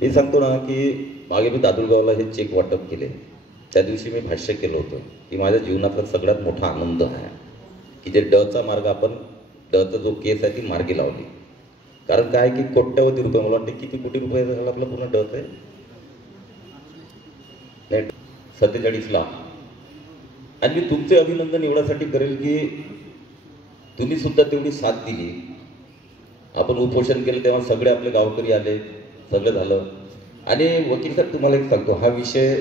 मी सांगतो ना की मागे मी दादुळगावला हे चेक वाटप केले, त्या दिवशी मी भाष्य केलं होतं की माझ्या जीवनातला सगळ्यात मोठा आनंद आहे की जे डचा मार्ग आपण डचा जो केस आहे ती मार्गी लावली. कारण काय की कोट्यवधी रुपये, मला वाटते किती कोटी रुपये झाला आपलं पूर्ण डच आहे, नाही 47 लाख. आणि मी तुमचे अभिनंदन एवढ्यासाठी करेल की तुम्ही सुद्धा तेवढी साथ दिली. आपण उपोषण केलं तेव्हा सगळे आपले गावकरी आले, सगळं झालं. आणि वकील साहेब तुम्हाला एक सांगतो, हा विषय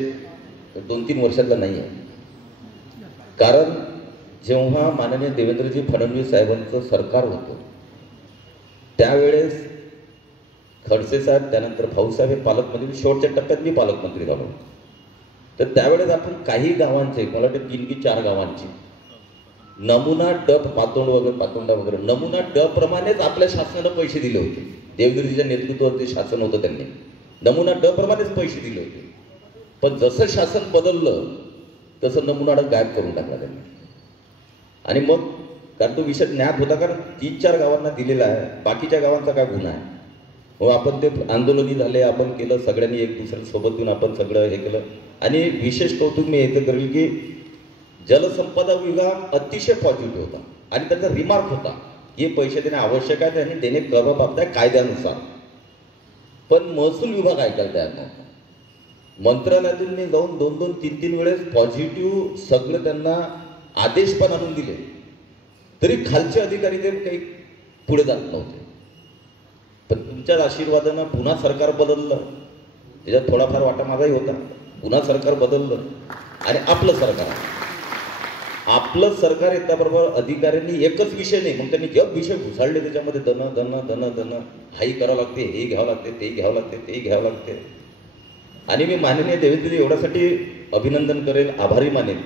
2-3 वर्षातला नाही आहे. कारण जेव्हा माननीय देवेंद्रजी फडणवीस साहेबांचं सरकार होतं त्यावेळेस खडसे साहेब, त्यानंतर भाऊसाहेब हे पालकमंत्री, शेवटच्या टप्प्यात मी पालकमंत्री झालो. तर त्यावेळेस आपण काही गावांचे, मला वाटतं 3 की 4 गावांची नमुना डब पातोंडा वगैरे नमुना ड प्रमाणेच आपल्या शासनानं पैसे दिले होते. देवेंद्रजीच्या नेतृत्वात जे शासन होतं त्यांनी नमुना ड प्रमाणेच पैसे दिले होते. पण जसं शासन बदललं तसं नमुना ड गायब करून टाकला त्यांनी. आणि मग कारण तो विषय ज्ञात होता, कारण 3-4 गावांना दिलेला आहे, बाकीच्या गावांचा काय गुन्हा आहे. मग आपण ते आंदोलनी झाले, आपण केलं, सगळ्यांनी एक दुसऱ्यांसोबत येऊन आपण सगळं हे केलं. आणि विशेष कौतुक मी येतं करेल की जलसंपदा विभाग अतिशय पॉझिटिव्ह होता आणि त्याचा रिमार्क होता की हे पैसे देणे आवश्यक आहे आणि देणे करबाबत आहे कायद्यानुसार. पण महसूल विभाग ऐकायला तयार नव्हता. मंत्रालयातून मी जाऊन 2-2, 3-3 वेळेस पॉझिटिव्ह सगळं त्यांना आदेश पण आणून दिले, तरी खालचे अधिकारी ते काही पुढे जात नव्हते. पण तुमच्याच आशीर्वादानं पुन्हा सरकार बदललं, त्याच्यात थोडाफार वाटा माझाही होता. पुन्हा सरकार बदललं आणि आपलं सरकार येण्याबरोबर अधिकाऱ्यांनी एकच विषय नाही, मग त्यांनी जग विषय घुसाळले त्याच्यामध्ये. दन हाही करावं लागते, हे घ्यावं लागते, ते घ्यावं लागते, ते घ्यावं लागते. आणि मी माननीय देवेंद्रजी एवढ्यासाठी अभिनंदन करेल, आभारी मानेल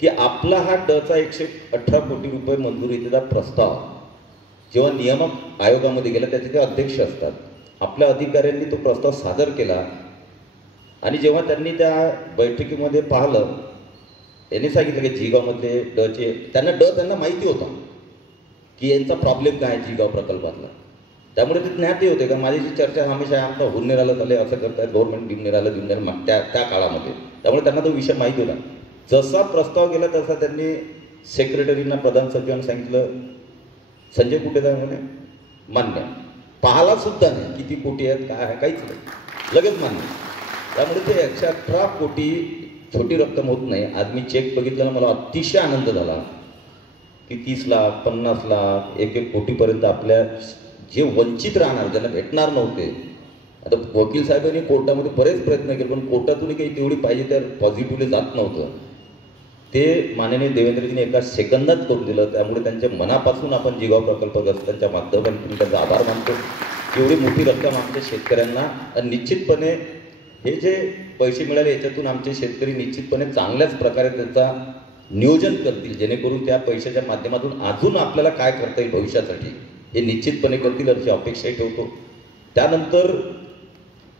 की आपला हा डचा 118 कोटी रुपये मंजुरीचा प्रस्ताव जेव्हा नियामक आयोगामध्ये गेला, त्याचे ते अध्यक्ष असतात, आपल्या अधिकाऱ्यांनी तो प्रस्ताव सादर केला. आणि जेव्हा त्यांनी त्या बैठकीमध्ये पाहिलं, त्यांनी सांगितलं की जिगावमधले डचे, त्यांना माहिती होता की यांचा प्रॉब्लेम काय आहे जिगाव प्रकल्पातला. त्यामुळे ते ज्ञात होते का माझी जी चर्चा हमेशा आमचा होऊन नाही राहिलं, त्याला असं करतायत गव्हर्नमेंट देऊन नाही राहिलं त्या काळामध्ये. त्यामुळे त्यांना तो विषय माहिती होता. जसा प्रस्ताव गेला तसा त्यांनी सेक्रेटरींना, प्रधान सचिवांना सांगितलं, संजय कुठे जाय म्हणे, मान्य. पाहाला सुद्धा नाही किती कोटी आहेत, काय आहे, काहीच नाही, लगेच मान्य. त्यामुळे ते 118 कोटी छोटी रक्कम होत नाही. आज मी चेक बघितल्यानं मला अतिशय आनंद झाला की 30 लाख, 50 लाख, 1-1 कोटीपर्यंत आपल्या जे वंचित राहणार, ज्यांना भेटणार नव्हते. आता वकील साहेबांनी कोर्टामध्ये बरेच प्रयत्न केले, पण कोर्टातूनही काही तेवढी पाहिजे त्या पॉझिटिव्हली जात नव्हतं. ते माननीय देवेंद्रजीने एका सेकंदात करून दिलं. त्यामुळे त्यांच्या मनापासून आपण जिगाव प्रकल्पग्रस्तांच्या माध्यमातून त्यांचा आभार मानतो. एवढी मोठी रक्कम आमच्या शेतकऱ्यांना, आणि निश्चितपणे हे जे पैसे मिळाले याच्यातून आमचे शेतकरी निश्चितपणे चांगल्याच प्रकारे त्याचा नियोजन करतील, जेणेकरून त्या पैशाच्या माध्यमातून अजून आपल्याला काय करता येईल भविष्यासाठी हे निश्चितपणे करतील अशी अपेक्षाही ठेवतो. त्यानंतर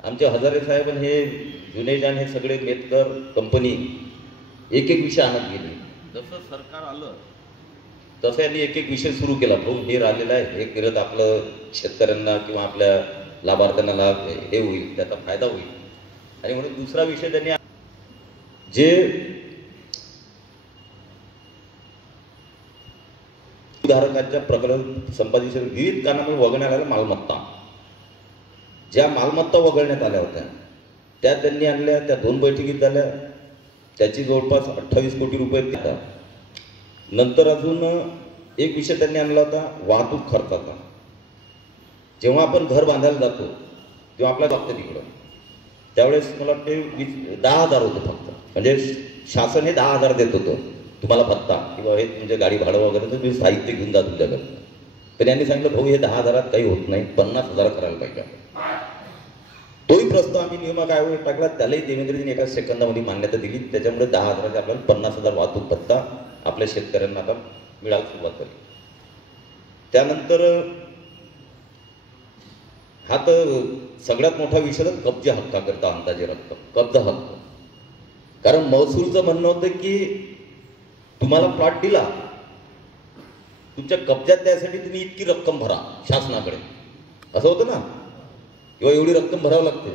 आमचे हजारे साहेब हे जुनेजान हे सगळे मेतकर कंपनी एक विषय आणत गेली. जसं सरकार आलं तसं यांनी एक विषय सुरू केला. भाऊ हे राहिलेलं आहे, हे करत आपलं शेतकऱ्यांना किंवा आपल्या लाभार्थ्यांना लाभ हे होईल, त्याचा फायदा होईल. आणि म्हणून दुसरा विषय त्यांनी जे धारकांच्या प्रकल्प संपादित विविध कारणामुळे वगळण्यात आल्या मालमत्ता, ज्या मालमत्ता वगळण्यात आल्या होत्या त्या त्यांनी आणल्या, त्या 2 बैठकीत झाल्या, त्याची जवळपास 28 कोटी रुपये देतात. नंतर अजून एक विषय त्यांनी आणला होता वाहतूक खर्चाचा. जेव्हा आपण घर बांधायला जातो तेव्हा आपल्याला लागतं तिकडं, त्यावेळेस मला वाटते 10,000 होतं फक्त, म्हणजे शासन हे 10,000 देत होतं तुम्हाला भत्ता किंवा हे तुमचे गाडी भाडं वगैरे, तर तुम्ही साहित्य घेऊन जा तुमच्याकडे. तर यांनी सांगितलं भाऊ हे 10,000 काही होत नाही, 50,000 करायला पाहिजे. तोही प्रस्ताव आम्ही नियामक आयोगात टाकला, त्यालाही देवेंद्रजींनी एका सेकंदामध्ये मान्यता दिली. त्याच्यामुळे 10,000 आपल्याला 50,000 वाहतूक भत्ता आपल्या शेतकऱ्यांना आता मिळायला सुरुवात झाली. त्यानंतर हा तर सगळ्यात मोठा विषय कब्जा हक्काकरता अंदाजे रक्कम, कब्जा हक्क. कारण महसूलचं म्हणणं होतं की तुम्हाला प्लॉट दिला, तुमच्या कब्जात द्यायसाठी तुम्ही इतकी रक्कम भरा शासनाकडे, असं होतं ना. किंवा एवढी रक्कम भरावं लागते.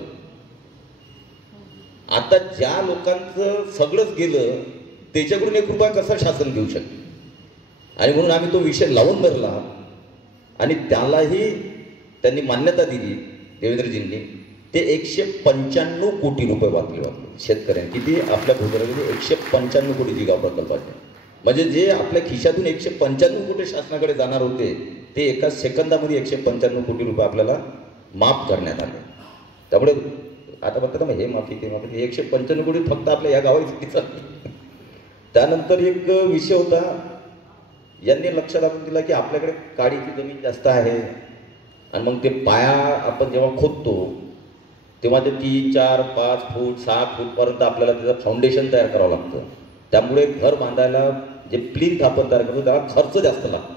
आता ज्या लोकांचं सगळंच गेलं त्याच्याकडून 1 रुपया कसा शासन घेऊ शकते. आणि म्हणून आम्ही तो विषय लावून धरला आणि त्यालाही त्यांनी मान्यता दिली देवेंद्रजींनी. ते 195 कोटी रुपये वाचले शेतकऱ्यांनी. किती आपल्या भूगर्भामध्ये 195 कोटी जिगाव प्रकल्पाचे. म्हणजे जे आपल्या खिशातून 195 कोटी शासनाकडे जाणार होते ते एका सेकंदामध्ये 195 कोटी रुपये आपल्याला माफ करण्यात आले. त्यामुळे आता म्हणतात ना हे माफी ते माफी, 195 कोटी फक्त आपल्या या गावाची चालली. त्यानंतर एक विषय होता, यांनी लक्षात आणून दिला की आपल्याकडे काडीची जमीन जास्त आहे आणि मग ते पाया आपण जेव्हा खोदतो तेव्हा ते 3, 4, 5 फूट 6 फूटपर्यंत आपल्याला त्याचं फाउंडेशन तयार करावं लागतं. त्यामुळे घर बांधायला जे प्लिंथ आपण तयार करतो त्याला खर्च जास्त लागतो.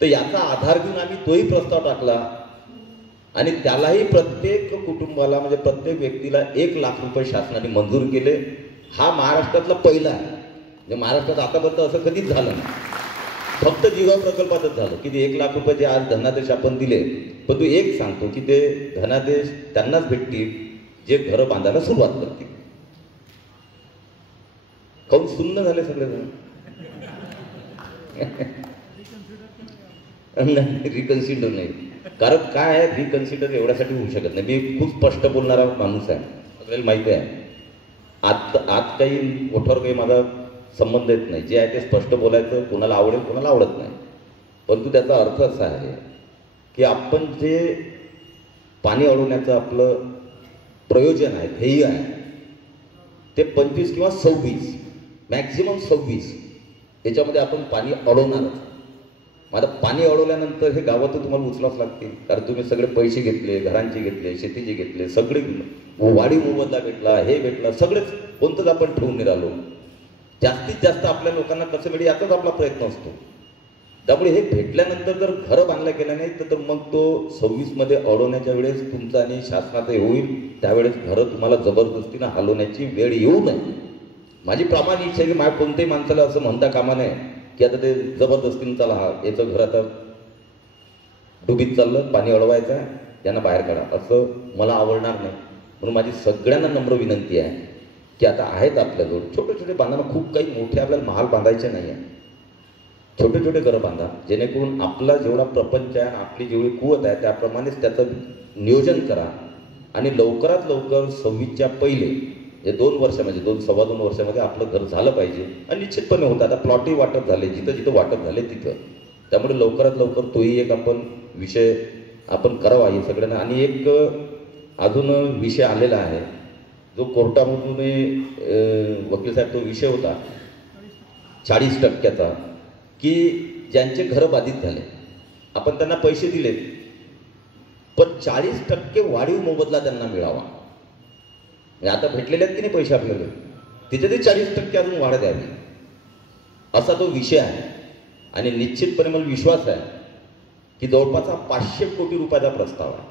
तर याचा आधार घेऊन आम्ही तोही प्रस्ताव टाकला आणि त्यालाही प्रत्येक कुटुंबाला म्हणजे प्रत्येक व्यक्तीला 1 लाख रुपये शासनाने मंजूर केले. हा महाराष्ट्रातला पहिला आहे. म्हणजे महाराष्ट्रात आतापर्यंत असं कधीच झालं नाही. फक्त जिगाव प्रकल्पातच झालं की ते 1 लाख रुपये जे आज धनादेश आपण दिले. पण तू एक सांगतो की ते धनादेश त्यांनाच भेटतील जे घरं बांधायला सुरुवात करतील. काऊन सुन्न झाले सगळेजण. रिकन्सिडर नाही. कारण काय आहे, रिकन्सिडर एवढ्यासाठी होऊ शकत नाही. मी खूप स्पष्ट बोलणारा माणूस आहे, सगळ्याला माहिती आहे. आत काही ओठावर काही माझा संबंध येत नाही. जे आहे ते स्पष्ट बोलायचं, कोणाला आवडेल कोणाला आवडत नाही. परंतु त्याचा अर्थ असा आहे की आपण जे पाणी अडवण्याचं आपलं प्रयोजन आहे, ध्येय आहे, ते 25 किंवा 26 मॅक्झिमम 26 याच्यामध्ये आपण पाणी अडवणारच. मग आता पाणी अडवल्यानंतर हे गावात तुम्हाला उचलाच लागतील. कारण तुम्ही सगळे पैसे घेतले, घरांचे घेतले, शेतीचे घेतले, सगळे वाढीव मोबदला भेटला, हे भेटला, सगळेच कोणतंच आपण ठेवून नाही राहिलो. जास्तीत जास्त आपल्या लोकांना कसं मिळेल याचाच आपला प्रयत्न असतो. त्यामुळे हे भेटल्यानंतर जर घरं बांधल्या गेल्या नाही तर मग तो 26मध्ये अडवण्याच्या वेळेस तुमचं आणि शासनाचं होईल. त्यावेळेस घरं तुम्हाला जबरदस्तीनं हलवण्याची वेळ येऊ नये. माझी प्रामाणिक इच्छा आहे की माझ्या कोणत्याही माणसाला असं म्हणता कामा नये की आता ते जबरदस्तीनं चला हा याचं घर आता डुबीत चाललं, पाणी अडवायचं आहे, यांना बाहेर काढा, असं मला आवडणार नाही. म्हणून माझी सगळ्यांना नम्र विनंती आहे की आता आहेत आपल्याजवळ छोटे छोटे बांधणं, खूप काही मोठे आपल्याला महाल बांधायचे नाही आहे. छोटे छोटे घरं बांधा जेणेकरून आपला जेवढा प्रपंच आहे आणि आपली जेवढी कुवत आहे त्याप्रमाणेच त्याचं नियोजन करा. आणि लवकरात लवकर 26च्या पहिले जे 2 वर्ष म्हणजे 2-2.25 वर्षामध्ये आपलं घर झालं पाहिजे. आणि निश्चितपणे होतं. आता प्लॉटही वाटप झाले, जिथं जिथं वाटप झाले तिथं. त्यामुळे लवकरात लवकर तोही एक आपण विषय आपण करावा हे सगळ्यांना. आणि एक अजून विषय आलेला आहे जो कोर्टामधून वकील साहेब, तो विषय होता 40%चा की ज्यांचे घरं बाधित झाले आपण त्यांना पैसे दिले पण 40% वाढीव मोबदला त्यांना मिळावा. आता भेटलेले आहेत की नाही पैसे आपल्याला, तिथे ते 40% अजून वाढ द्यावी असा तो विषय आहे. आणि निश्चितपणे मला विश्वास आहे की जवळपास 500 कोटी रुपयाचा प्रस्ताव आहे.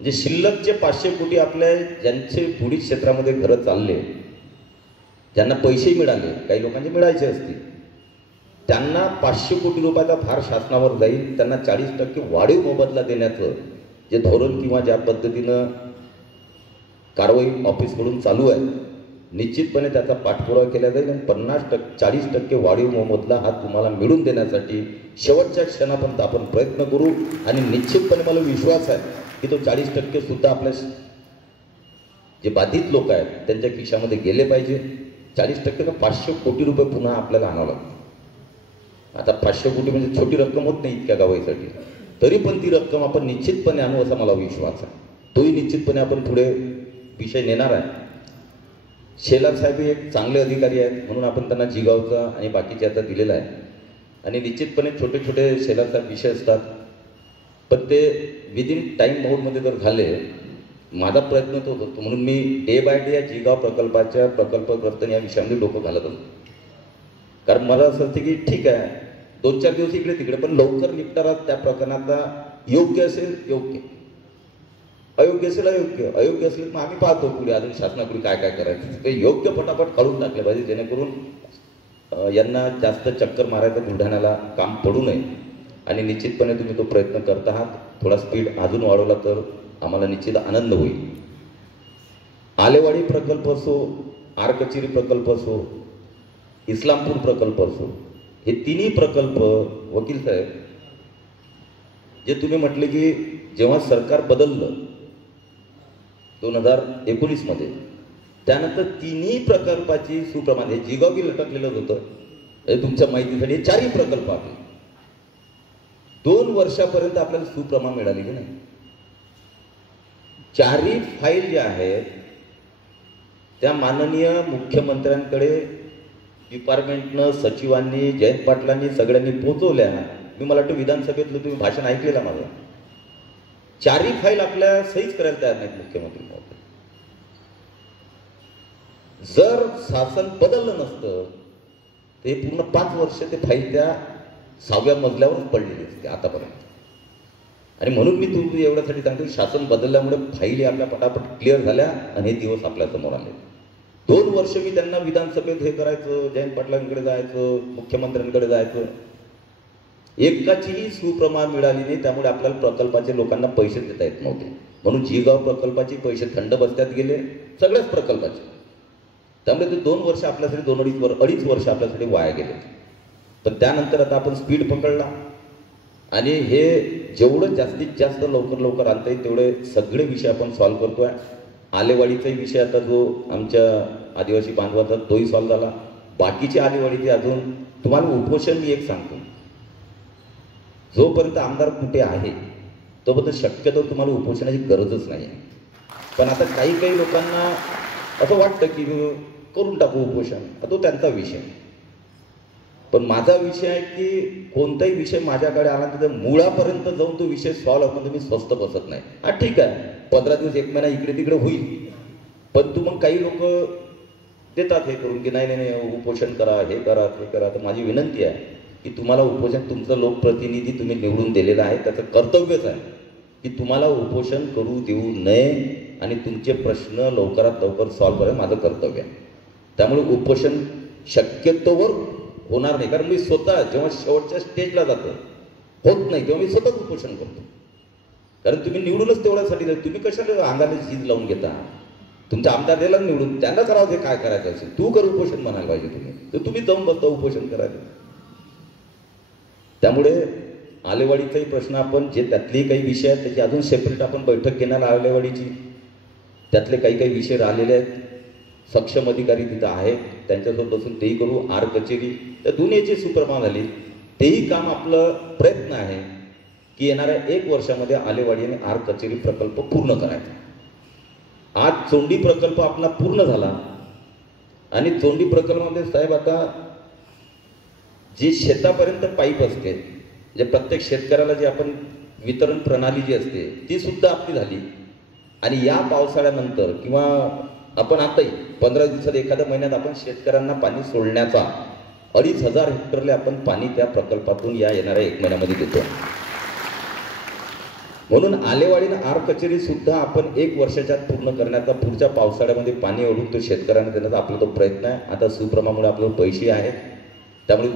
म्हणजे शिल्लकचे 500 कोटी आपल्या ज्यांचे पुढील क्षेत्रामध्ये घरं चालले, ज्यांना पैसे मिळाले, काही लोकांचे मिळायचे असतील, त्यांना 500 कोटी रुपयाचा भार शासनावर जाईल. त्यांना 40% वाढीव मोबदला देण्याचं जे धोरण किंवा ज्या पद्धतीनं कारवाई ऑफिसकडून चालू आहे, निश्चितपणे त्याचा पाठपुरावा केला जाईल. आणि 40% वाढीव मोबदला हा तुम्हाला मिळून देण्यासाठी शेवटच्या क्षणापर्यंत आपण प्रयत्न करू. आणि निश्चितपणे मला विश्वास आहे की तो 40% सुद्धा आपल्या जे बाधित लोक आहेत त्यांच्या खिशामध्ये गेले पाहिजे. 40% का 500 कोटी रुपये पुन्हा आपल्याला आणावं लागतं. आता 500 कोटी म्हणजे छोटी रक्कम होत नाही इतक्या गावाईसाठी, तरी पण ती रक्कम आपण निश्चितपणे आणू असा मला विश्वास आहे. तोही निश्चितपणे आपण पुढे विषय नेणार आहे. शेलार साहेब एक चांगले अधिकारी आहेत म्हणून आपण त्यांना जिगावचा आणि बाकीचे आता दिलेला आहे. आणि निश्चितपणे छोटे छोटे शेलार साहेब विषय असतात पण ते विदिन टाईम बाउंडमध्ये जर झाले, माझा प्रयत्न तो होतो. म्हणून मी डे बाय डे या जिगाव प्रकल्पाच्या प्रकल्पग्रस्त या विषयामध्ये डोकं घालत असतो. कारण मला असं असतं की ठीक आहे 2-4 दिवस इकडे तिकडे पण लवकर निपटारा त्या प्रकरणाचा योग्य असेल योग्य, अयोग्य असेल अयोग्य, अयोग्य असेल मग आम्ही पाहतो पुढे अजून शासनापुढे काय काय करायचं. ते योग्य पटापट काढून टाकले पाहिजे जेणेकरून यांना जास्त चक्कर मारायचं बुलढाण्याला काम पडू नये. आणि निश्चितपणे तुम्ही तो प्रयत्न करत आहात. थोडा स्पीड अजून वाढवला तर आम्हाला निश्चित आनंद होईल. आलेवाडी प्रकल्प असो, आर कचेरी प्रकल्प असो, इस्लामपूर प्रकल्प असो, हे तिन्ही प्रकल्प वकील साहेब जे तुम्ही म्हटले की जेव्हा सरकार बदललं 2019 मध्ये, त्यानंतर तिन्ही प्रकल्पाची सुप्रमाण, हे जिगावी लटकलेलं होतं तुमच्या माहितीसाठी, हे चारही प्रकल्प आपले 2 वर्षापर्यंत आपल्याला सुप्रमाण मिळालेली नाही. चारही फाईल ज्या आहेत त्या माननीय मुख्यमंत्र्यांकडे डिपार्टमेंटनं, सचिवांनी, जयंत पाटलांनी सगळ्यांनी पोहोचवल्या. मी मला वाटतं विधानसभेतलं तुम्ही भाषण ऐकलेलं माझं. चारही फाईल आपल्या सहीच करायला तयार नाहीत मुख्यमंत्री महोदय. जर शासन बदललं नसतं ते पूर्ण 5 वर्ष ते फाईल त्या 6व्या मजल्यावरच पडलेली असते आतापर्यंत. आणि म्हणून मी तुम्ही एवढ्यासाठी सांगतो की शासन बदलल्यामुळे फाईली आपल्या पटापट क्लिअर झाल्या आणि हे दिवस आपल्या समोर आले. 2 वर्ष मी त्यांना विधानसभेत हे करायचं, जयंत पाटलांकडे जायचं, मुख्यमंत्र्यांकडे जायचं, एकाचीही सुप्रमाण मिळाली नाही. त्यामुळे आपल्याला प्रकल्पाचे लोकांना पैसे देता येत नव्हते. म्हणून जिगाव प्रकल्पाचे पैसे थंड बस्त्यात गेले, सगळ्याच प्रकल्पाचे. त्यामुळे ते 2 वर्ष आपल्यासाठी, 2-2.5 वर्ष आपल्यासाठी वाया गेले. पण त्यानंतर आता आपण स्पीड पकडला आणि हे जेवढं जास्तीत जास्त लवकर आणता येईल तेवढे सगळे विषय आपण सॉल्व्ह करतोय. आलेवाडीचाही विषय आता जो आमच्या आदिवासी बांधवाचा तोही सॉल्व्ह झाला. बाकीचे आलेवाडीचे अजून तुम्हाला उपोषण मी एक सांगतो, जोपर्यंत आमदार कुठे आहे तोपर्यंत शक्यतो तुम्हाला उपोषणाची गरजच नाही. पण आता काही लोकांना असं वाटतं की करून टाकू उपोषण, तो त्यांचा विषय. पण माझा विषय आहे की कोणताही विषय माझ्याकडे आला तर मुळापर्यंत जाऊन तो विषय सॉल्व्ह होतो. तुम्ही स्वस्त बसत नाही. हा ठीक आहे, 15 दिवस 1 महिना इकडे तिकडे होईल, पण तू मग काही लोक देतात हे करून की नाही उपोषण करा, हे करा, ते करा. तर माझी विनंती आहे की तुम्हाला उपोषण, तुमचं लोकप्रतिनिधी तुम्ही निवडून दिलेला आहे, त्याचं कर्तव्यच आहे की तुम्हाला उपोषण करू देऊ नये आणि तुमचे प्रश्न लवकरात लवकर सॉल्व्ह करणं माझं कर्तव्य आहे. त्यामुळे उपोषण शक्यतोवर होणार नाही. कारण मी स्वतः जेव्हा शेवटच्या स्टेजला जातो होत नाही तेव्हा मी स्वतःच उपोषण करतो. कारण तुम्ही निवडूनच तेवढ्यासाठी, तुम्ही कशाला अंगाला झीज लावून घेता? तुमच्या आमदार दिला निवडून, त्यांना करावं ते काय करायचं असेल. तू कर उपोषण म्हणायला पाहिजे तुम्ही, तर तुम्ही जाऊन बसता उपोषण करायला. त्यामुळे आलेवाडीचाही प्रश्न आपण, जे त्यातलेही काही विषय आहेत त्याची अजून सेपरेट आपण बैठक घेणार आलेवाडीची. त्यातले काही विषय राहिलेले आहेत, सक्षम अधिकारी तिथं आहेत, त्यांच्यासोबत बसून तेही करू. आर कचेरी त्या दोन्हीची सुप्रमाण झाली, तेही काम आपलं प्रयत्न आहे की येणाऱ्या 1 वर्षामध्ये आलेवाडी आणि आर कचेरी प्रकल्प पूर्ण करायचा. आज चोंडी प्रकल्प आपला पूर्ण झाला आणि चोंडी प्रकल्पामध्ये साहेब आता जी शेतापर्यंत पाईप असते, जे प्रत्येक शेतकऱ्याला जी आपण वितरण प्रणाली जी असते ती सुद्धा आपली झाली. आणि या पावसाळ्यानंतर किंवा आपण आताही 15 दिवसात, एखाद्या महिन्यात आपण शेतकऱ्यांना पाणी सोडण्याचा 2,500 हेक्टरले आपण पाणी त्या प्रकल्पातून या येणाऱ्या 1 महिन्यामध्ये देतो. म्हणून आलेवाडी आणि आर कचेरी सुद्धा आपण 1 वर्षाच्या पूर्ण करण्याचा, पुढच्या पावसाळ्यामध्ये पाणी ओढून तो शेतकऱ्यांना देण्याचा आपला तो प्रयत्न आहे. आता सुप्रमाणामुळे आपल्याला पैसे आहेत, त्यामुळे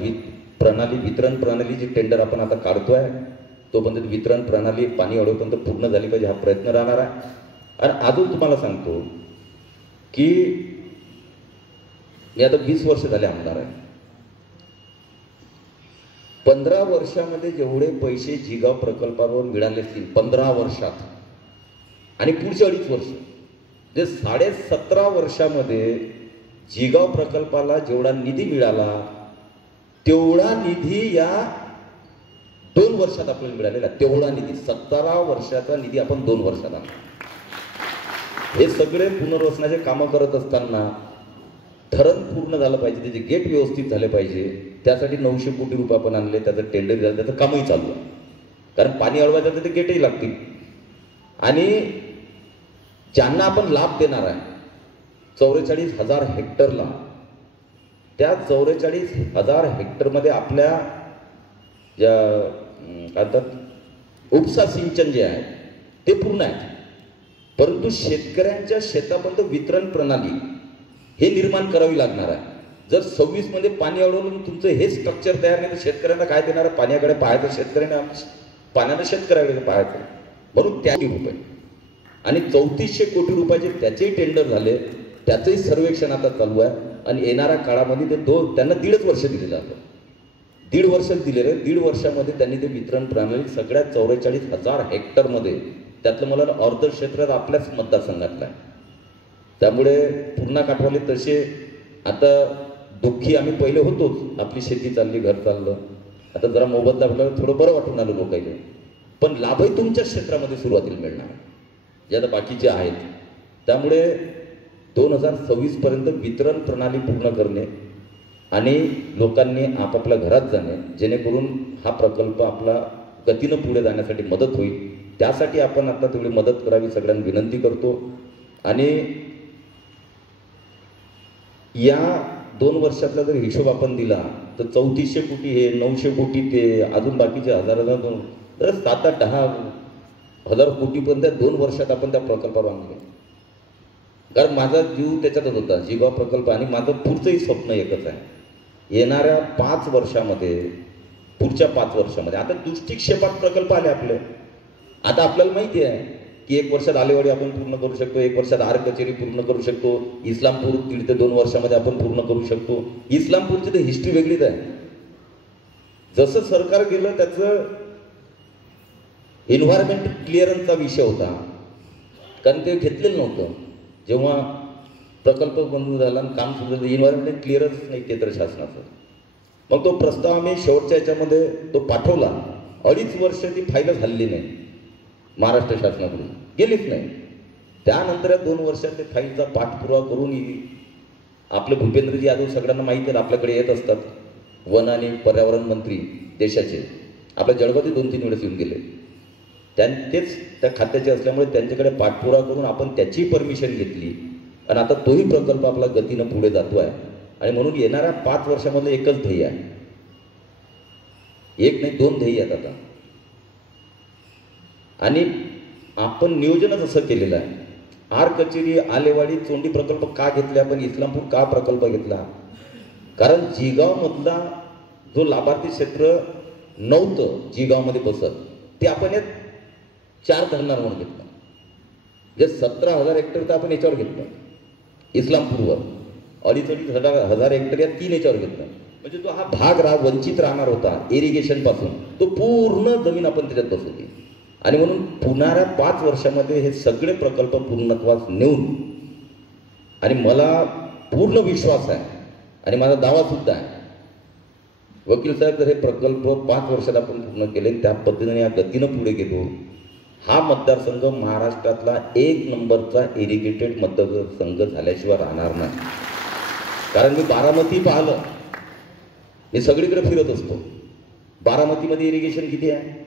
वितरण प्रणाली जी टेंडर आपण आता काढतोय तोपर्यंत वितरण प्रणाली पाणी अडवपर्यंत पूर्ण झाली पाहिजे, हा प्रयत्न राहणार आहे. आणि अजून तुम्हाला सांगतो की मी आता 20 वर्ष झाले आमदार आहे. 15 वर्षामध्ये जेवढे पैसे जिगाव प्रकल्पावर मिळाले असतील 15 वर्षात आणि पुढचे 2.5 वर्ष, जे 17.5 वर्षामध्ये जिगाव प्रकल्पाला जेवढा निधी मिळाला तेवढा निधी या 2 वर्षात आपल्याला मिळालेला. तेवढा निधी, 17 वर्षाचा निधी आपण 2 वर्षात आणला. हे सगळे पुनर्वसनाचे कामं करत असताना धरण पूर्ण झालं पाहिजे, त्याचे गेट व्यवस्थित झाले पाहिजे. त्यासाठी 900 कोटी रुपये आपण आणले, त्याचं टेंडर झालं, त्याचं कामही चालू आहे. कारण पाणी अडवायचं तर ते गेटही लागतील. आणि ज्यांना आपण लाभ देणार आहे 44,000 हेक्टरला, त्या 44,000 हेक्टरमध्ये आपल्या ज्या काय म्हणतात उपसा सिंचन जे आहे ते पूर्ण आहे. परंतु शेतकऱ्यांच्या शेतापर्यंत वितरण प्रणाली हे निर्माण करावी लागणार आहे. जर 26 मध्ये पाणी अडवलं तुमचं हे स्ट्रक्चर तयार नाही तर शेतकऱ्यांना काय देणार? पाण्याकडे पाहायचं शेतकऱ्यांना, पाण्यानं शेतकऱ्याकडे पाहायचं. म्हणून त्या रुपये आणि 3400 कोटी रुपयाचे त्याचेही टेंडर झाले, त्याचंही सर्वेक्षण आता चालू आहे. आणि येणाऱ्या काळामध्ये ते त्यांना 1.5 वर्ष दिलेलं आहे. 1.5 वर्ष दिलेलं आहे. 1.5 वर्षामध्ये त्यांनी ते वितरण प्रणाली सगळ्या 44,000 हेक्टरमध्ये, त्यातलं मला अर्ध क्षेत्रात आपल्याच मतदारसंघातलं आहे. त्यामुळे पूर्णा काठवाले तसे आता दुःखी आम्ही पहिले होतोच, आपली शेती चालली, घर चाललं. आता जरा मोबदला आपल्याला थोडं बरं वाटून आलं लोकांना. पण लाभही तुमच्याच क्षेत्रामध्ये सुरुवातीला मिळणार, जे आता बाकीचे आहेत. त्यामुळे 2026 पर्यंत वितरण प्रणाली पूर्ण करणे आणि लोकांनी आपापल्या घरात जाणे, जेणेकरून हा प्रकल्प आपला गतीनं पुढे जाण्यासाठी मदत होईल. त्यासाठी आपण आता तेवढी मदत करावी सगळ्यांना विनंती करतो. आणि या 2 वर्षातला जर हिशोब आपण दिला तर 3400 कोटी हे, 900 कोटी ते, अजून बाकीचे हजार तर 7-10 हजार कोटीपर्यंत 2 वर्षात आपण त्या प्रकल्पावर आणले. कारण माझा जीव त्याच्यातच होता, जिगाव प्रकल्प. आणि माझं पुढचंही स्वप्न एकच आहे, येणाऱ्या 5 वर्षामध्ये, पुढच्या 5 वर्षामध्ये आता दृष्टिक्षेपात प्रकल्प आले आपले. आता आपल्याला माहिती आहे की 1 वर्षात आलेवाडी आपण पूर्ण करू शकतो, 1 वर्षात आर कचेरी पूर्ण करू शकतो, इस्लामपूर 1.5 ते 2 वर्षामध्ये आपण पूर्ण करू शकतो. इस्लामपूरची तर हिस्ट्री वेगळीच आहे. जसं सरकार गेलं त्याचं एन्व्हायरमेंट क्लिअरन्सचा विषय होता, कारण ते घेतलेलं नव्हतं. जेव्हा प्रकल्प बंद झाला आणि काम सुरू झालं, एन्व्हायरमेंट क्लिअरन्स नाही केंद्र शासनाचं. मग तो प्रस्ताव आम्ही शेवटच्या याच्यामध्ये तो पाठवला. 2.5 वर्ष ती फायलच हल्ली नाही महाराष्ट्र शासनाकडून, गेलीच नाही. त्यानंतर या 2 वर्षात ते फाईलचा पाठपुरावा करून आपले भूपेंद्रजी यादव सगळ्यांना माहिती आहे, आपल्याकडे येत असतात. वन आणि पर्यावरण मंत्री देशाचे आपल्या जळगावचे 2-3 वेळेस येऊन गेले. तेच त्या खात्याचे असल्यामुळे त्यांच्याकडे पाठपुरावा करून आपण त्याची परमिशन घेतली आणि आता तोही प्रकल्प आपला गतीनं पुढे जातो आहे. आणि म्हणून येणाऱ्या 5 वर्षामध्ये एकच ध्येय आहे, 1 नाही 2 ध्येय आहेत आता. आणि आपण नियोजनच असं केलेलं आहे. आर कचेरी, आलेवाडी, चोंडी प्रकल्प का घेतले आपण, इस्लामपूर का प्रकल्प घेतला, कारण जिगावमधला जो लाभार्थी क्षेत्र नव्हतं जिगावमध्ये बसत, ते आपण 4 धरणार म्हणून घेतलं. जे 17,000 हेक्टर तर आपण याच्यावर घेतलं, इस्लामपूरवर 2,500 हेक्टर या 3 याच्यावर घेतलं. म्हणजे जो हा भाग वंचित राहणार होता इरिगेशन पासून, तो पूर्ण जमीन आपण त्याच्यात बसवली. आणि म्हणून पुढणाऱ्या 5 वर्षामध्ये हे सगळे प्रकल्प पूर्णत्वास नेऊन, आणि मला पूर्ण विश्वास आहे आणि माझा दावा सुद्धा आहे, वकील साहेब, जर हे प्रकल्प 5 वर्षात आपण पूर्ण केले, त्या पद्धतीने या गतीनं पुढे गेलो, हा मतदारसंघ महाराष्ट्रातला 1 नंबरचा इरिगेटेड मतदारसंघ झाल्याशिवाय राहणार नाही. कारण मी बारामती पाहिलं, मी सगळीकडे फिरत असतो. बारामतीमध्ये इरिगेशन किती आहे?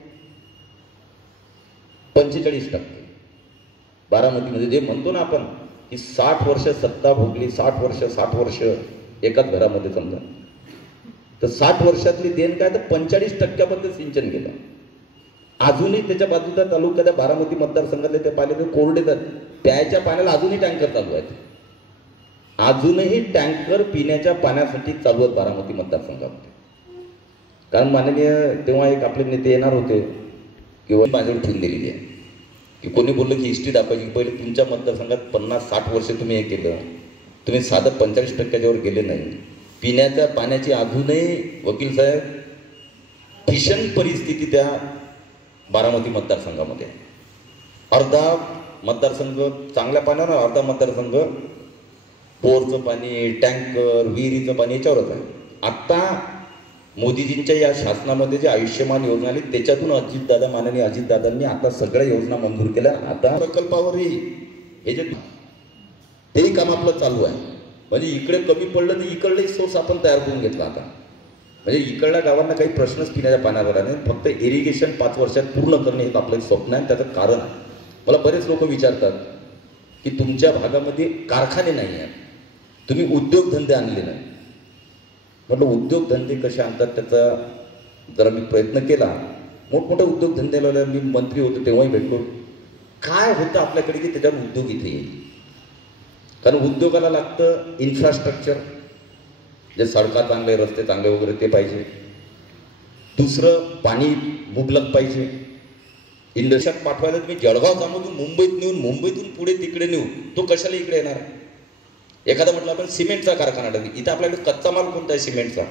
45%. बारामतीमध्ये जे म्हणतो ना आपण की 60 वर्ष सत्ता भोगली, 60 वर्ष एकाच घरामध्ये समजा, तर 60 वर्षातली देण काय, तर 45% सिंचन केलं. अजूनही त्याच्या बाजूच्या तालुक्यात बारामती मतदारसंघातले ते पाहिले तर कोरडे, प्यायच्या पाण्याला अजूनही टँकर चालू आहेत. अजूनही टँकर पिण्याच्या पाण्यासाठी चालू आहेत बारामती मतदारसंघामध्ये. कारण माननीय तेव्हा एक आपले नेते येणार होते किंवा माझ्यावर ठेवून दिलेली आहे की कोणी बोललं की हिस्ट्री दाखवायची, पहिले तुमच्या मतदारसंघात 50-60 वर्ष तुम्ही हे केलं, तुम्ही साधं 45%वर गेले नाही. पिण्याच्या पाण्याची अजूनही वकील साहेब भीषण परिस्थिती त्या बारामती मतदारसंघामध्ये. अर्धा मतदारसंघ चांगल्या पाण्यावर, अर्धा मतदारसंघ बोरचं पाणी, टँकर, विहिरीचं पाणी याच्यावरच आहे. आत्ता मोदीजींच्या या शासनामध्ये जे आयुष्यमान योजना आली, त्याच्यातून अजितदादा, माननीय अजितदादांनी आता सगळ्या योजना मंजूर केल्या. आता प्रकल्पावरही हे जे तेही काम आपलं चालू आहे. म्हणजे इकडे कमी पडलं तर इकडलाही सोर्स आपण तयार करून घेतला आता. म्हणजे इकडल्या गावांना काही प्रश्नच पिण्याच्या पाण्यावर नाही, फक्त इरिगेशन 5 वर्षात पूर्ण करणे हे आपलं स्वप्न आहे. त्याचं कारण मला बरेच लोक विचारतात की तुमच्या भागामध्ये कारखाने नाही आहेत, तुम्ही उद्योगधंदे आणले नाही. म्हटलं उद्योगधंदे कसे आणतात त्याचा जरा मी प्रयत्न केला. मोठमोठे उद्योगधंद्याला मी मंत्री होतो तेव्हाही भेटलो. काय होतं आपल्याकडे की त्याच्यावर उद्योग इथे येईल. कारण उद्योगाला लागतं इन्फ्रास्ट्रक्चर, जे सडका चांगले, रस्ते चांगले वगैरे ते पाहिजे. दुसरं पाणी मुबलक पाहिजे. इंडस्ट्रीत पाठवायला तुम्ही जळगाव जामोदून मुंबईत नेऊन, मुंबईतून पुढे तिकडे नेऊ, तो कशाला इकडे येणार? एखादा म्हटलं आपण सिमेंटचा कारखाना टाकू, इथं आपल्याकडे कच्चा माल कोणता आहे सिमेंटचा,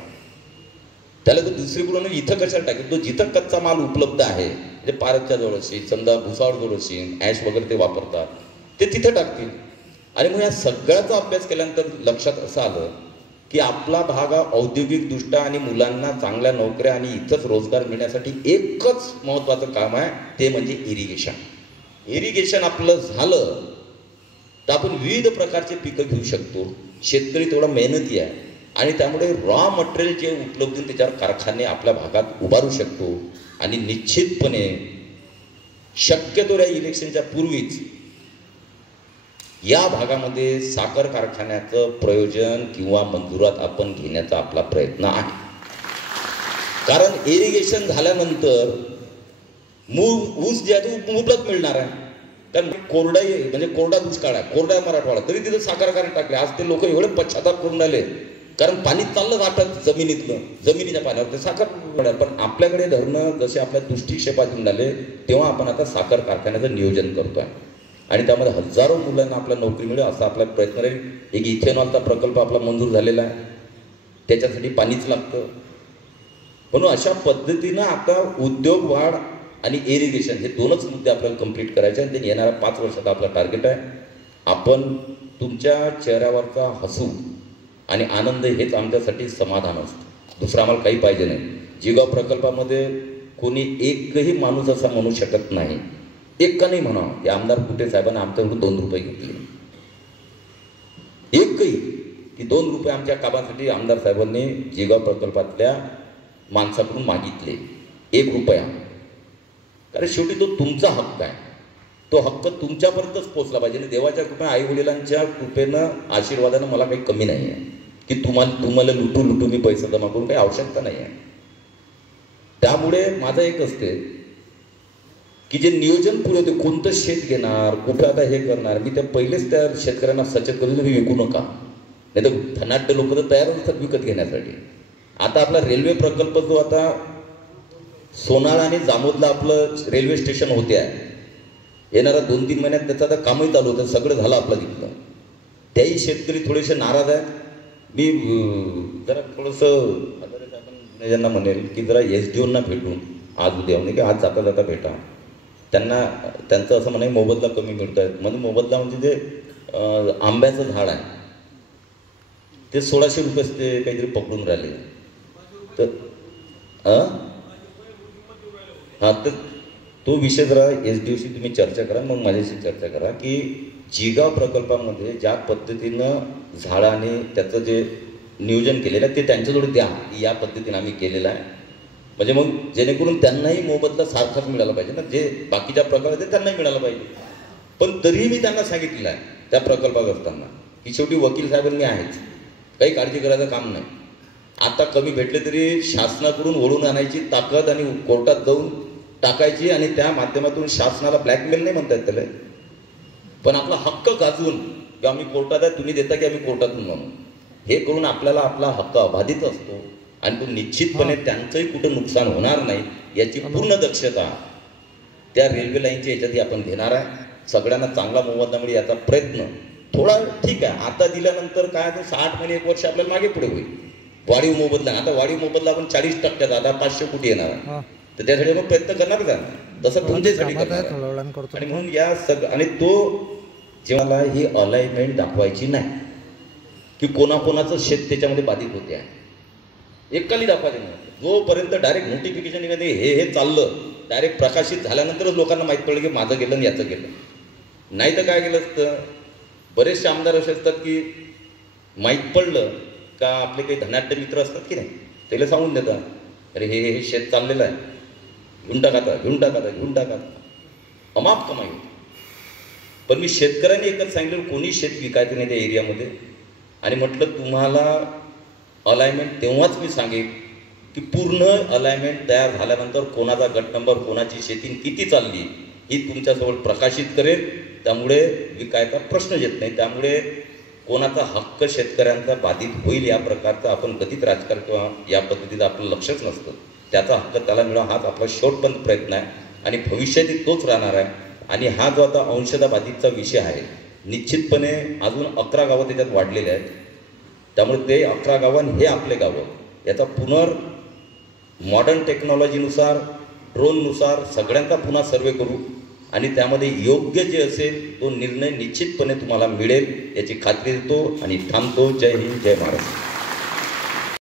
त्याला तो दुसरीकडून इथं कशाला टाकेल? तो जिथं कच्चा माल उपलब्ध आहे, म्हणजे पारदच्या जवळ असेल, समजा भुसावळ जवळ असेल, ॲश वगैरे ते वापरतात, ते तिथं टाकतील. आणि मग या सगळ्याचा अभ्यास केल्यानंतर लक्षात असं आलं की आपला भाग हा औद्योगिकदृष्ट्या आणि मुलांना चांगल्या नोकऱ्या आणि इथंच रोजगार मिळण्यासाठी एकच महत्त्वाचं काम आहे, ते म्हणजे इरिगेशन. इरिगेशन आपलं झालं तर आपण विविध प्रकारचे पिकं घेऊ शकतो. शेतकरी तेवढा मेहनती आहे आणि त्यामुळे रॉ मटेरियल जे उपलब्ध त्याच्यावर कारखाने आपल्या भागात उभारू शकतो. आणि निश्चितपणे शक्यतो या इलेक्शनच्या पूर्वीच या भागामध्ये साखर कारखान्याचं प्रयोजन किंवा मंजुरात आपण घेण्याचा आपला प्रयत्न आहे. कारण इरिगेशन झाल्यानंतर ऊस जे आहे तो मुबलक मिळणार आहे. कारण कोरडाई म्हणजे कोरडा दुष्काळ आहे, कोरडा मराठवाडा, तरी तिथं साखर कारखाने टाकले. आज ते लोक एवढे पश्चाताप करून राहिले कारण पाणी चाललं जातात जमिनीतलं, जमिनीच्या पाण्यावर ते साखर. पण आपल्याकडे धरणं जसे आपल्या दृष्टिक्षेपात येऊन आले तेव्हा आपण आता साखर कारखान्याचं नियोजन करतोय आणि त्यामध्ये हजारो मुलांना आपल्या नोकरी मिळेल असा आपला प्रयत्न राहील. एक इथेनॉलचा प्रकल्प आपला मंजूर झालेला आहे, त्याच्यासाठी पाणीच लागतं. म्हणून अशा पद्धतीनं आता उद्योग वाढ आणि इरिगेशन हे दोनच मुद्दे आपल्याला कंप्लीट करायचे आणि ते येणाऱ्या 5 वर्षात आपला टार्गेट आहे. आपण तुमच्या चेहऱ्यावरचा हसू आणि आनंद हेच आमच्यासाठी समाधान असतं, दुसरं आम्हाला काही पाहिजे नाही. जिगाव प्रकल्पामध्ये कोणी एकही माणूस असा म्हणू शकत नाही, एक का नाही म्हणा की आमदार कुठे साहेबांना आमच्याकडून 2 रुपये घेतले, एकही की 2 रुपये आमच्या कामासाठी आमदार साहेबांनी जिगाव प्रकल्पातल्या माणसाकडून मागितले, 1 रुपया. कारण शेवटी तो तुमचा हक्क आहे, तो हक्क तुमच्यापर्यंतच पोहोचला पाहिजे. आणि देवाच्या कृपेने आई वडिलांच्या कृपेनं आशीर्वादानं मला काही कमी नाही आहे की तुम्हाला लुटू मी पैसा जमा करून, काही आवश्यकता नाही आहे. त्यामुळे माझं एक असते की जे नियोजन पुढे होते, कोणतं शेत घेणार, कुठं आता हे करणार, मी त्या पहिलेच त्या शेतकऱ्यांना सचेत करतो तुम्ही विकू नका, नाही तर धनाढ्य लोक तर तयार असतात विकत घेण्यासाठी. आता आपला रेल्वे प्रकल्प जो आता सोनाळ आणि जामोदला आपलं रेल्वे स्टेशन होते आहे, येणाऱ्या 2-3 महिन्यात त्याचं आता कामही चालू होतं, सगळं झालं आपलं तिथलं. त्याही शेतकरी थोडेसे नाराज आहेत. मी जरा थोडंसं आपण ज्यांना म्हणेल की जरा SDOना भेटून आज उद्या म्हणजे की आज जाता जाता भेटा, त्यांचं असं म्हणे मोबदला कमी मिळत आहे. म्हणजे मोबदला म्हणजे जे आंब्याचं झाड आहे ते 1600 रुपये ते काहीतरी पकडून राहिले. तर हां, तर तो विषय जरा SDOशी तुम्ही चर्चा करा, मग माझ्याशी चर्चा करा की जिगाव प्रकल्पामध्ये ज्या पद्धतीनं झाडाने त्याचं जे नियोजन केलेलं आहे ते त्यांच्याजवळ द्या, की या पद्धतीनं आम्ही केलेलं आहे. म्हणजे मग जेणेकरून त्यांनाही मोबदला सारखाच मिळाला पाहिजे ना, जे बाकीच्या प्रकल्प आहेत त्यांनाही मिळालं पाहिजे. पण तरीही मी त्यांना सांगितलेलं आहे त्या प्रकल्पात असताना की शेवटी वकील साहेबांनी आहेच, काही काळजी करायचं काम नाही. आता कमी भेटले तरी शासनाकडून ओढून आणायची ताकद आणि कोर्टात जाऊन टाकायची आणि त्या माध्यमातून शासनाला ब्लॅकमेल नाही म्हणतात त्याला, पण आपला हक्क गाजवून की आम्ही कोर्टात आहे तुम्ही देता की आम्ही कोर्टातून म्हणून हे करून आपल्याला आपला हक्क अबाधित असतो आणि तो निश्चितपणे त्यांचंही कुठं नुकसान होणार नाही याची पूर्ण दक्षता त्या रेल्वे लाईनच्या याच्यातही आपण घेणार आहे. सगळ्यांना चांगला मोबदला मिळेल याचा प्रयत्न थोडा ठीक आहे. आता दिल्यानंतर काय 60 महिने 1 वर्ष आपल्याला मागे पुढे होईल वाढीव मोबदला. आता वाढीव मोबदला आपण 40% आता 500 कोटी येणार आहे, तर त्यासाठी आपण प्रयत्न करणारच आहे, तसं तुमच्यासाठी करणार. आणि म्हणून या आणि तो जेव्हा ही अलाइनमेंट दाखवायची नाही की कोणाकोणाचं शेत त्याच्यामध्ये बाधित होते आहे, एकाली दाखवायचं नाही. जोपर्यंत डायरेक्ट नोटिफिकेशन निघते हे चाललं, डायरेक्ट प्रकाशित झाल्यानंतरच लोकांना माहीत पडलं की माझं गेलं आणि याचं गेलं. नाही तर काय केलं असतं, बरेचसे आमदार असे असतात की माहीत पडलं का आपले काही धनाढ्य मित्र असतात की नाही, त्याला सांगून देतात अरे हे शेत चाललेलं आहे, घेऊन टाका, अमाप कमाई होती. पण मी शेतकऱ्यांनी एकच सांगितलं कोणी शेत विकायचं नाही त्या एरियामध्ये. आणि म्हटलं तुम्हाला अलाइनमेंट तेव्हाच मी सांगेन की पूर्ण अलाइनमेंट तयार झाल्यानंतर कोणाचा गट नंबर, कोणाची शेती किती चालली ही तुमच्याजवळ प्रकाशित करेल. त्यामुळे विकायचा प्रश्न येत नाही. त्यामुळे कोणाचा हक्क शेतकऱ्यांचा बाधित होईल या प्रकारचं आपण कधीच राजकारण किंवा या पद्धतीचं आपलं लक्षच नसतं. त्याचा हक्क त्याला मिळावा हाच आपला शेवटपर्यंत प्रयत्न आहे. आणि भविष्यातही तोच राहणार आहे. आणि हा जो आता अंशतः बाधितचा विषय आहे, निश्चितपणे अजून 11 गावं त्याच्यात वाढलेले आहेत. त्यामुळे ते 11 गावं हे आपले गावं याचा मॉडर्न टेक्नॉलॉजीनुसार, ड्रोननुसार सगळ्यांचा पुन्हा सर्वे करू आणि त्यामध्ये योग्य जे असेल तो निर्णय निश्चितपणे तुम्हाला मिळेल याची खात्री देतो आणि थांबतो. जय हिंद, जय महाराष्ट्र.